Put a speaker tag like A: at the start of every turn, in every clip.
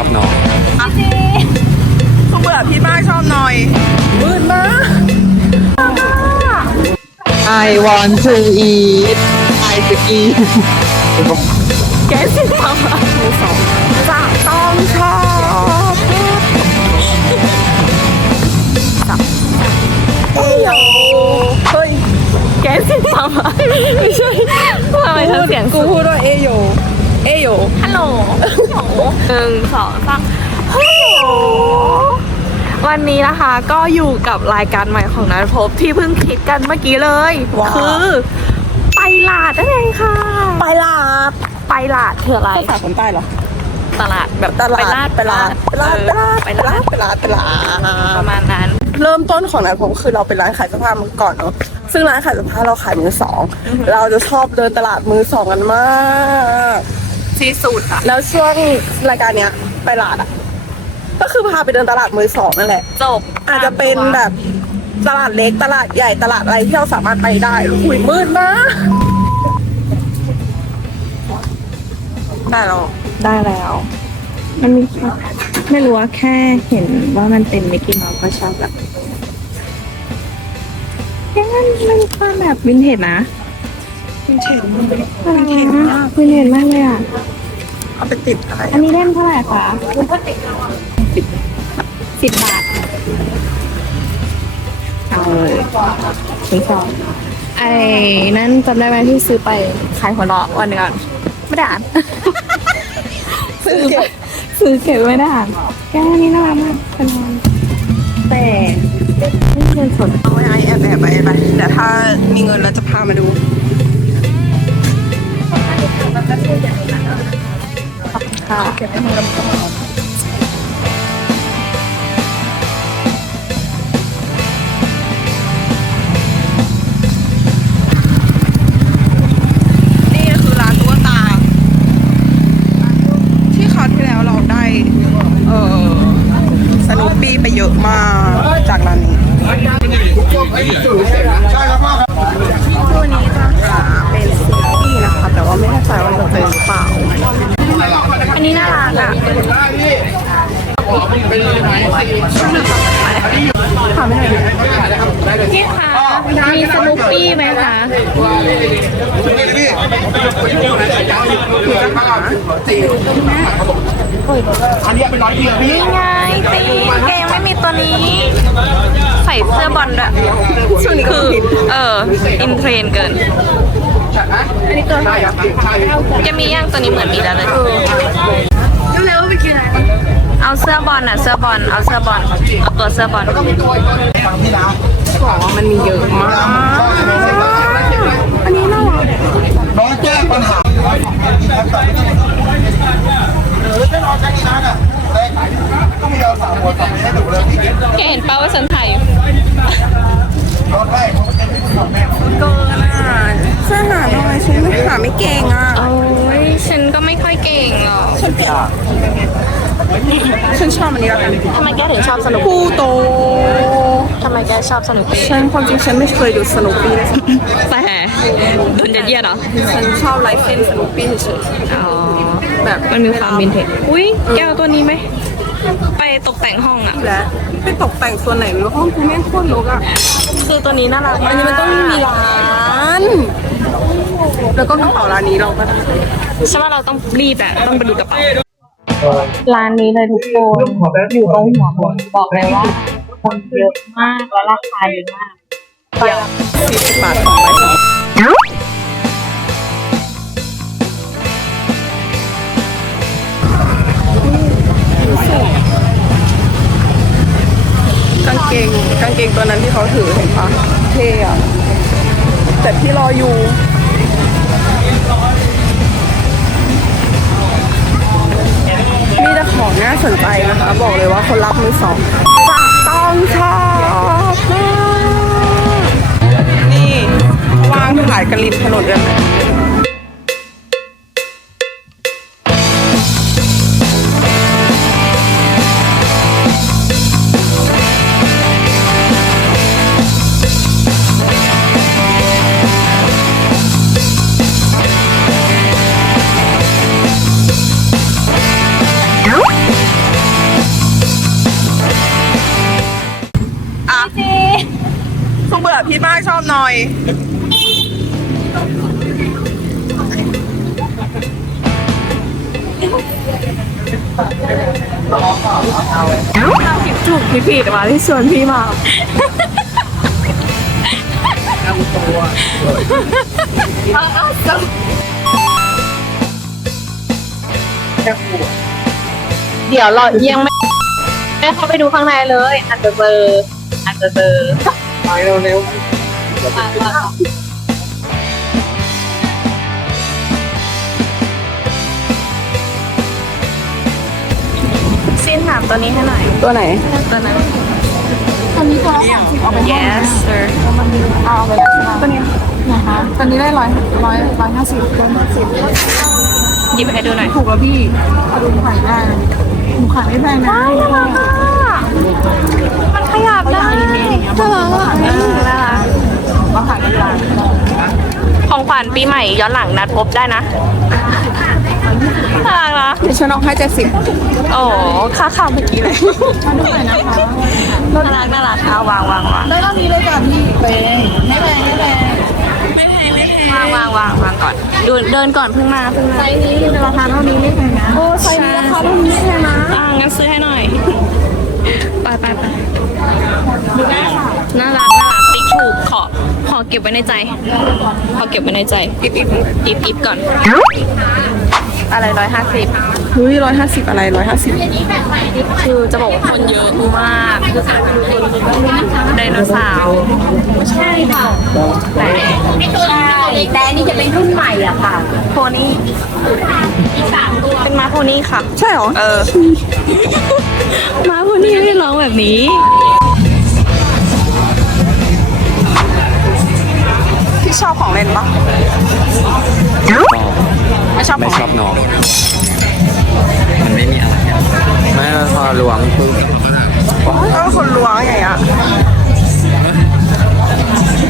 A: อบน้อง
B: กูเบื่อพี่มากชอบหน่อยมืดมาก
C: I want to eat ไอศกรีม
B: แกสิมามือสองจะต้องชอบเอ้ยเฮ้ย
D: แกสิมาไม่ใช่ทำไมฉันเสียง
B: กูพูดว่าเอโย เอโย
D: ฮัลโหลหนึ่งสองสามฮัลโหลวันนี้นะคะก็อยู่กับรายการใหม่ของนัทพบที่เพิ่งคิดกันเมื่อกี้เลยคือ ไปลาดนั่นเองค่ะ
B: ไปลาด
D: ไปลาดคืออะไร
B: ภาษาคนใต้เหรอ
D: ตลาดแบบ
B: ตลาด
D: ไปลาด
B: ไปลาดไปลาด
D: เออ
B: ไป
D: ไป
B: ลา
D: ลา
B: ด
D: ด
B: ไปลาดไปลาด
D: ประมาณนั้น
B: เริ่มต้นของนันผมคือเราเป็นร้านขายเสื้อผ้ามาก่อนเนาะซึ่งร้านขายเสื้อผ้าเราขายมือสอง เราจะชอบเดินตลาดมือสองกันมาก
D: ที่สุดอะ
B: แล้วช่วงรายการเนี้ยไปตลาดอะ ก็คือพาไปเดินตลาดมือสองนั่นแหละ
D: จบ
B: อาจจะเป็นแบบตลาดเล็กตลาดใหญ่ตลาดอะไรที่เราสามารถไปได้อุ้ยมืดมากได้แล้ว
E: ได้แล้ว มันมีความไม่รู้ว่าแค่เห็นว่ามันเป็นมิกกี้เมาส์ก็ชอบแบบแค่นั้นมันมีความแบบวินเทจนะ
B: วินเทจ
E: วินเทจมากวินเทจมากเลยอะ
B: เอาไปติดอะไร
E: อันนี้เล่มเท่าไหร่คะสิบสิบบาท เอาเลยชิ้นสองไอ้นั่นจำได้ไหมที่ซื้อไปขายหัวเราะวันหนึงก่อนไม่ได้อ่าน
B: ซื้อเก็บ
E: ซื้อเก็บไว้ได้อ่านแก้วนี้น่ารักมากเป็นนอนแต่ไม่เคยสน
B: เอาไว้ไอแอบแอบไปไปเดี๋ยวถ้ามีเงินเราจะพามาดู
E: ค่ะ
B: ถามไม่ได้
D: พี่คะมีสนุปปี้ไหมคะนี่ไงตีแกยังไม่มีตัวนี้ ใส่เสื้อบอลด้วยคือเอออินเทรนเกิน
B: อันนี้ตัวเท่าไหร่อะ
D: มียังตัวนี้เหมือนมีแล้วเลย เอาเสื้อบอลอะเสื้อบอลเอาเสื้อบอลเอาตัวเสื้อบอล
B: บอกว่ามันมีเยอะมากอันนี้น่ารัก
F: น้องแก้ปัญหาหรือไม่นอนกันอีกนานอะได้ขายก็มีเอาสามหัวสามให้ดูเลย
D: แกเห็นป้าว่าฉันถ่าย
F: รถได้เขาเป็นผู้สอบแม่
B: เกินอะช่วยหาหน่อยฉันไม่หาไม่เก่งอะ
D: โอ้ยฉันก็ไม่ค่อยเก่งหรอก
B: ฉัน ชอบอันนี้แล้วกัน
D: ทำไมแกถึงชอบสนุก
B: ผู้โต
D: ทำไมแกชอบสนุกปี้
B: ฉันความจริงฉันไม่เคยดูสนุปปี้เลยสัก
D: แต่โดนยัดเยียดเหรอ
B: ฉันชอบไลฟ์เส้นสนุปปี้เฉย
D: อ๋อ
B: ๆแบบ
D: มันมีความวินเทจ อุ้ยแกเอาตัวนี้ไหม ไปตกแต่งห้องอะ
B: และไปตกแต่งส่วนไหนไม่รู้ห้องกูแม่งโคตรรกอะ
D: คือตัวนี้น่ารัก
B: อันนี้มันต้องมีร้านแล้วก็กระเป๋าร้านนี้เราก็ได้
D: ฉันว่าเราต้องรีบอะต้องไปดูกระเป๋า
E: ร้านนี้เลยทุกคนอยู่ตรงหัวบนบอกเลยว่าคนเยอะมากแล้วราคาดีมาก
B: สี่สิบบาทสองใบสองกางเกงกางเกงตัวนั้นที่เขาถือเห็นปะเท่อะแต่ที่รออยู่ มีแต่ของน่าสนใจนะคะ บอกเลยว่าคนรับมือสองจะต้องชอบมากนี่วางขายกันริมถนนกัน อบหน่อย
D: ผิดถูกผิดผิดมาที่ชวนพี่มา
E: เดี๋ยวเรายังไม่ไม่เข้าไปดูข้างในเลยอาจจะเจออาจจะเจอ
C: ไปเร็ว
D: ซินถามตัวนี้ให้หน่อย
B: ตัวไหน
D: ตัวนั้น ตัวนี้ตัวละ yes sir
B: เอาไปแล้วใช่ไหมตัวนี้นะคะตัวนี้ได้ร้อยร้อยร้อยห้าสิบร้อยห้าสิบ
D: หยิบให้ดูหน่อย
B: ถูกกว่าพี่เอาดูขายได้หนูขายไม่แพงนะ
D: มันขยับได้น่ารักอะน่ารัก
B: มาขายกันร้าน
D: ของขวัญปีใหม่ย้อนหลังนัดพบได้นะน่ารักนะ
B: เดี๋ยวฉันเอาให้เจ็ดสิบ
D: โอ้ค่าข้าวเมื่อกี้เลยน่ารักน่ารักเอาวางวางวาง
B: ได้รอบนี้เลยจ้ะพี่เปไม่แพงไม่แพง
D: วางวางวางวางก่อนดูเดินก่อนเพิ่งมาเพิ่งมา
B: ไซส์นี้ราคาเท่านี้ไม่แพงนะโอ้ไซส์นี้ราคาเท่านี้ไม่แพงนะ
D: อ่างั้นซื้อให้หน่อยไปไปไปน่ารัก เก็บไว้ในใจขอเก็บไว้ในใจอิบอิบอิบอิบก่อน อะไรร้อยห้าสิบ
B: เฮ้ยร้อยห้าสิบอะไรร้อยห้าสิบ
D: คือจะบอกว่าคนเยอะมากไดโนเสาร์ใช่ค่ะแต่ใช่แต่อันนี่จะเป็นรุ่นใหม่อะค่ะโพนี่เป็นม้าโพนี่ค่ะ
B: ใช่เหรอ
D: เออ ม้าโพนี่ไม่ได้ร้องแบบนี้
B: เล่นปะไม่ชอบ
C: ไม่
B: ของ
C: ชอบน้อง มันไม่มีอะไรไม่พอหลวงปุ๊บ
B: ก็คนล้วงอย่างเงี้ย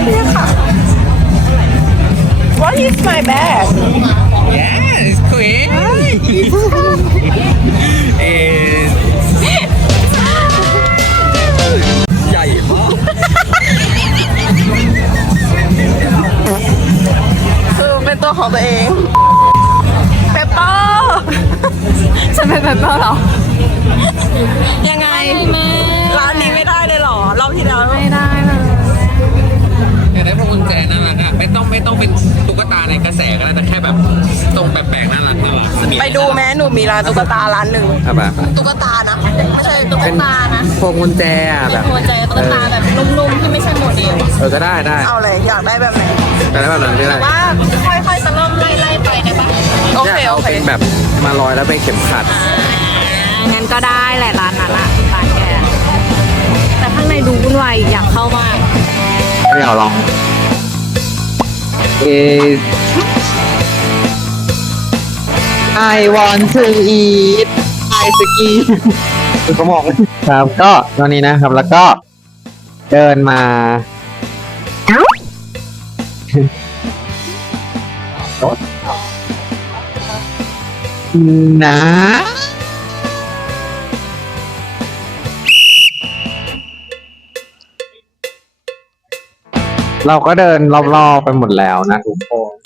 B: นี่ค่ะ What is my bag
C: Yes queen เป็นตุ๊กตาในกระแสก็ได้แต่แค่แบบทรงแปลกๆน่ารักน่ารัก
B: ไปดูแม้หนูมีร้านตุ๊กตาร้านหนึ่ง
C: ครับแบบ
B: ตุ๊กตานะ ไม่ใช่ตุ๊ก
C: เป็น
B: ตานะ
C: พวงกุญแจอะแบบ
D: หัวใจตุ๊กตาแบบนุ่มๆที่ไม่ใช่โมเดล
C: เออก็ได้ได้
B: เอาเลยอยากได้แบบไหน
C: แต่ได้แบบนั้นก็ได้
B: ว่าค่อยๆจะเริ่มไล่ไล่ไปได้ปะโอเค
C: ยาก
B: โอ
C: เอา
B: เค
C: เป็นแบบมาลอยแล้วเป็นเข็มขัด
D: งั้นก็ได้แหละร้านนั้นอะร้านแกแต่ข้างในดูวุ่นวายอยากเข้ามาก
C: ไม่เอาลอง เอ I want to eat ice cream คือเขาบอกครับก็ตอนนี้นะครับแล้วก็เดินมา นะ เราก็เดินรอบๆไปหมดแล้วนะทุกคน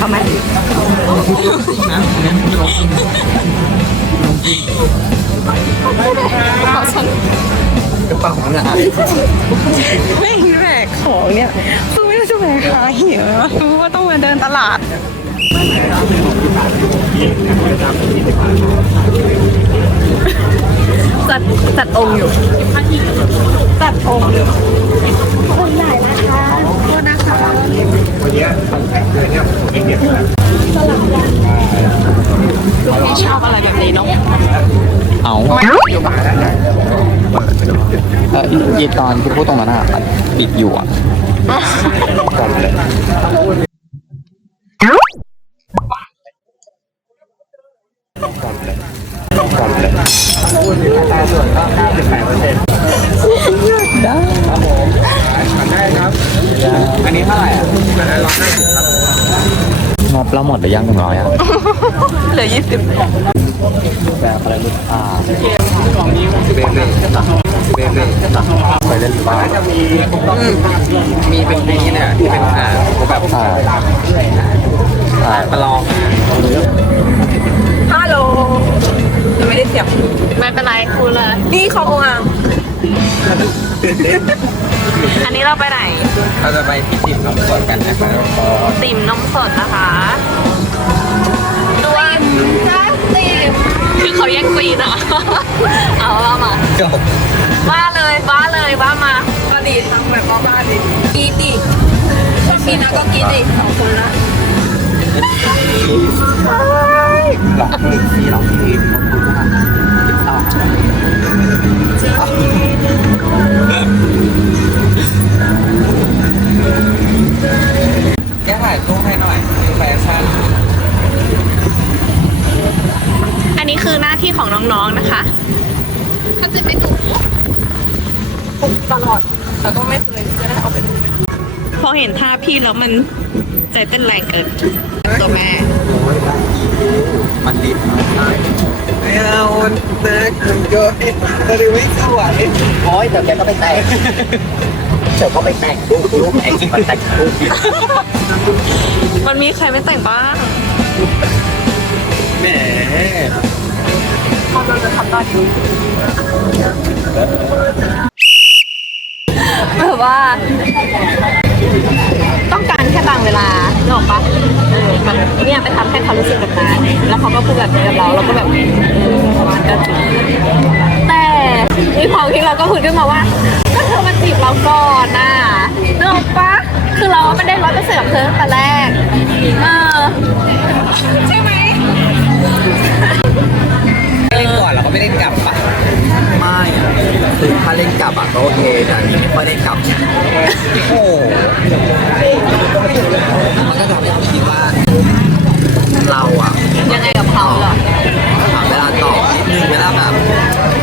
C: เอาไหมกระเป๋าเงิน
B: ไม่แบกของเนี่ยคือไม่ได้จะแบกหาเหี่ยวคือว่าต้องมาเดินตลาด
D: จัดจัดองค์อยู่จัดองค์อยู่คนไหนนะคะ ษนะคะไม่ชอบอะไรแบบนี้เนาะ
C: เอาเออยีตอนที่พูดตรงนั้นอะมันติดอยู่อะกดเลย อันนี้เท่าไหร่อะงบเราหมดหรือยังหนึ่งร้อยอะ
D: เหลือยี่สิบ
C: แบบอะไรลูกอ่าเบเบ้เบเบ้ไปเล่นบ้านจะมีมีเป็นนี้เนี่ยที่เป็นอ่าแบบถ่ายถ่ายประลอง
D: ฮัลโหลยังไม่ได้เสียบไม่เป็นไรคุณเลยนี่ขององอ่างอั นนี้เราไปไหน
C: เราจะไปพิจิตรน้ำสดกันนะครับ
D: ติ่มนมสดนะคะด้วยใช่ติ่มคือเขาแย่งซีนอะ เอาว่ามา
C: จบ
D: ว่าเลยว่าเลยว่ามาก็ดีทำแบบบ้าๆดิกีดดิถ้ากินนะก็กินดิสองคนละ
C: หลอกหนึ่งสี่หลอกทีมขอบคุณมากต่อแก ถ่ายรูปให้หน่อยแฟชั่น
D: อันนี้คือหน้าที่ของน้องๆนะคะ ถ้าจะไม่ถูกปลุกตลอดแต่ก็ไม่เคยจะได้เอาไปดูพอเห็นท่าพี่แล้วมันใจเต้นแรงเกินตัวแม่
C: มันดิบไม่เอาเด็กเยอะแต่ดูไม่สวยโอ้ยเดี๋ยวแกก็ไปแต่ง เดี๋ยวก็ไปแต่งรูปรูปไอ้ที่มันแต่งรูป
D: มันมีใครไม่แต่งบ้าง
C: แหม
D: เราจะทำได้ดีแบบว่า ต้องการแค่บางเวลาเนกออกปะเออแบบเนี่ยไปทำให้เขารู้สึกแบบนั้นแล้วเขาก็พูดแบบนี้กับเราเราก็แบบเออมันก็จริงแต่มีความที่เราก็พูดขึ้นมาว่า ก็เธอมาจีบเราก่อนน่ะเนกออกปะคือเราไม่ได้ร้อยเปอร์เซ็นต์กับเธอตั้งแต่แรก เออ ใช่ไหม
C: เล่นก่อนเราก็ไม่เล่นกลับปะไม่คือถ้าเล่นกลับอะก็โอเคแต่อันนี้ไม่ค่อยเล่นกลับ โอ้มันก็ทำให้ผมคิดว่าเราอะ
D: ยังไงกับเขาเหรอ
C: ถามเวลาตอบนิดนึงเวลาแบบขอ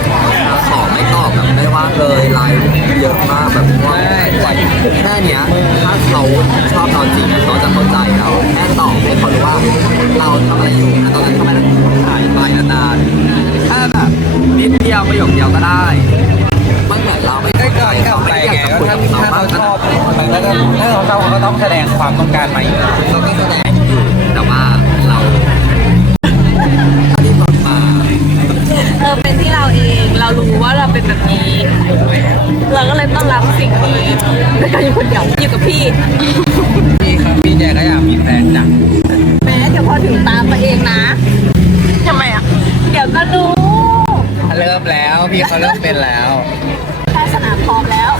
C: ไม่ตอบแบบไม่ว่างเลยไลน์เยอะมากแบบว่างกว่าแค่เนี้ยถ้าเขาชอบเราจริงเขาจะเข้าใจเราแค่ตอบให้เขารู้ว่าเราทำอะไรอยู่นะตอนนั้นทำไมเราถ่ายไปนานๆถ้าแบบนิดเดียวประโยคเดียวก็ได้มันเหมือนเราไม่ได้ใจเขาไม่ได้อยากจะคุยกับเรามากขนาดนั้น
A: มันก็จะถ้าเขาเข้าเขาก็ต้องแสดงความต้องการมาอยู่
C: เราก็แสดงอยู่แต่ว่า เอ
D: เป็นที่เราเอง เรารู้ว่าเราเป็นแบบนี้ เราก็เลยต้องรับสิ่งนี้ในการอยู่คนเดียวอยู่กับพี่
C: มีครับมีแจกก็อยากมีแฟนจัง
D: แม้จะพอถึงตามตัวเองนะทำไมอะ เดี๋ยวก็รู้
C: เริ่มแล้ว พี่เขาเริ่มเป็นแล้ว
D: แด้สนามพร้อม
C: แล้ว